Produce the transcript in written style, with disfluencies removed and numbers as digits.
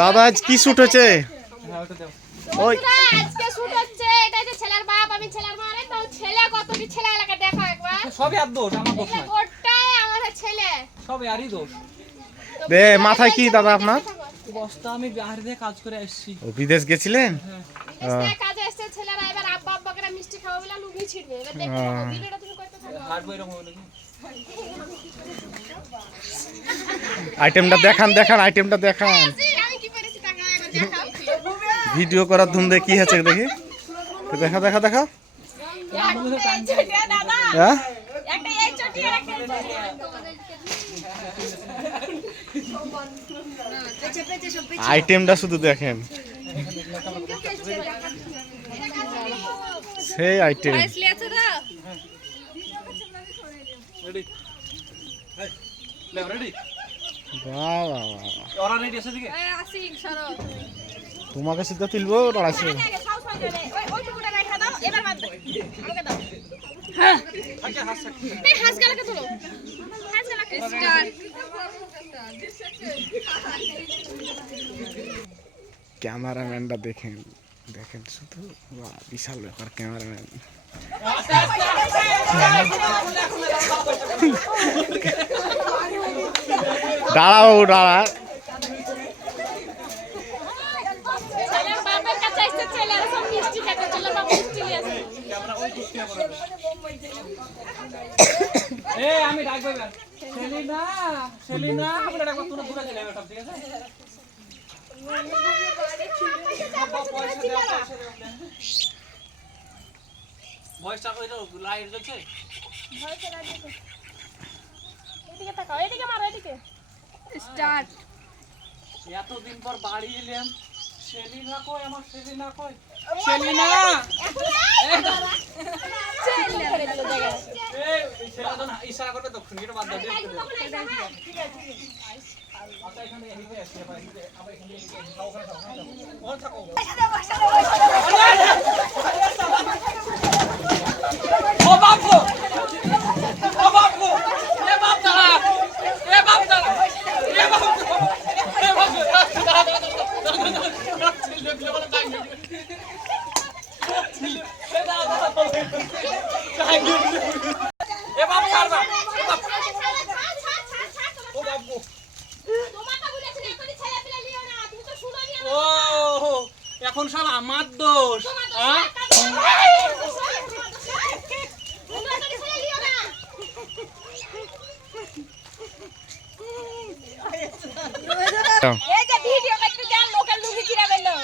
দাদা আজ কি শুট হচ্ছে? ওই আজকে শুট হচ্ছে, এটা যে ছেলের বাপ, আমি ছেলের মা, রে তো ছেলে কতটি ছেলে এলাকা দেখো একবার। সবই আর দোষ, আমার দোষ না। গোটাই আমার ছেলে। সবই আরই দোষ। দে মাথায় কি দাদা আপনার? বস্তা আমি বাইরে থেকে কাজ করে আসছি। ও বিদেশ গেছিলেন? বিদেশে কাজে এসেছে ছেলেরা, এবার আব্বা আব্বাকে মিষ্টি খাওয়া বলে লুঙ্গি ছিড়বে। এবার দেখো ভিডিওটা তুমি করতে থাকো। হাট বই রকম হলো কি? আইটেমটা দেখান দেখান, আইটেমটা দেখান। আমি কি করেছি টাকা এবার দেখাও। ভিডিও করার ধুম দেখি আছে দেখি, দেখা দেখা দেখা। হ্যাঁ একটা এই চটি আর একটা আইটেমটা শুধু দেখেন, সেই আইটেম। রেডি? লে রেডি? বাহ বাহ বাহ। ওরা রেডি আছে দিকে? আসি সরো। তোমাকে সিদ্ধা তুলবো দাঁড়াচ্ছে। ওই টুকুটা রাখা দাও, এবার বাদ দাও। আমাকে দাও। হ্যাঁ আচ্ছা হাস থাক। এই হাঁসগালাকে তোলো। হাঁসগালাকে স্টার্ট। ক্যামেরাম্যানটা দেখেন, দেখেন শুধু, বাহ বিশাল ব্যাপার ক্যামেরাম্যান। দাঁড়াও দাঁড়া। ছেলের বাপের কাছে এসে ছেলেরা সব মিষ্টি খেতে, ছেলের বাপ মিষ্টি নিয়ে আসে। ক্যামেরা ওই কুস্তি করে। এই আমি ডাকবো এবার। সেলিনা, সেলিনা, আমরা ডাকবো, তোমরা দূরে চলে যাবে সব, ঠিক আছে? ভয়েসটা কই দাও, লাইট জ্বলছে? এদিকে তাকাও, এদিকে মারো, এদিকে স্টার্ট। এতদিন পর বাড়ি এলাম, সেলিনা কই, আমার সেলিনা কই? সেলিনা! এই সেলিনা তো ইশারা করবে তখন, এটা বাদ দাও। আচ্ছা এখানে এদিকে আসি, আবার এদিকে খাও, ওখানে খাও, ওখানে থাকো। ও বাপু! ও বাপু! এ বাপ দাঁড়া! এ বাপ দাঁড়া! এ বাপ! এ বাপ! এ বাপ ছাড়বা! এ বাপ! ও বাপু! ও এখন সব আমার দোষ, হ্যাঁ? এই যে ভিডিও করতে দেন, লোকাল লুঙ্গি কিরা বেলো।